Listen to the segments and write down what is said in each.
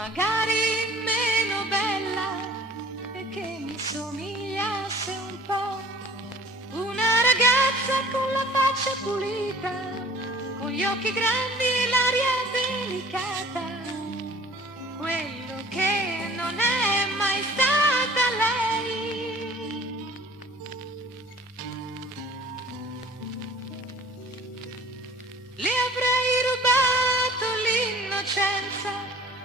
magari meno bella e che mi somigliasse un po'. Una ragazza con la faccia pulita, con gli occhi grandi e l'aria delicata, quello che non è mai stata lei. Le avrei rubato l'innocenza,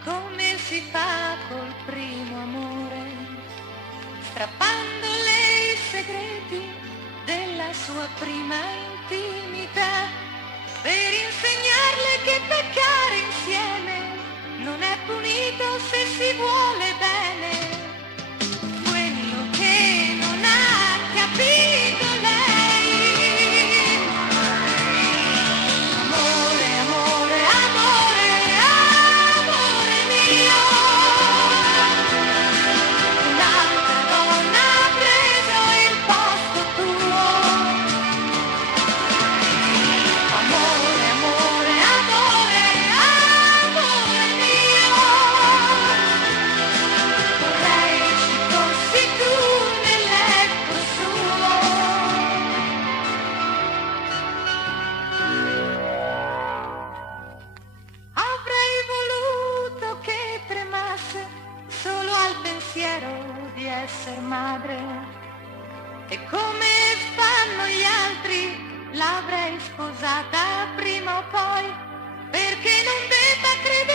come si fa col primo amore, strappandole i segreti della sua prima intimità, per insegnarle che peccare insieme non è punito se si vuole bene. Quello che non ha capito lei. Amore, amore, amore, amore mio, un'altra donna ha preso il posto tuo. Amore, amore, amore, amore mio, vorrei ci fossi tu nel letto suo. Avrei voluto che tremasse solo al pensiero di essere madre, e come fanno gli altri l'avrei sposata prima o poi, perché non debba credere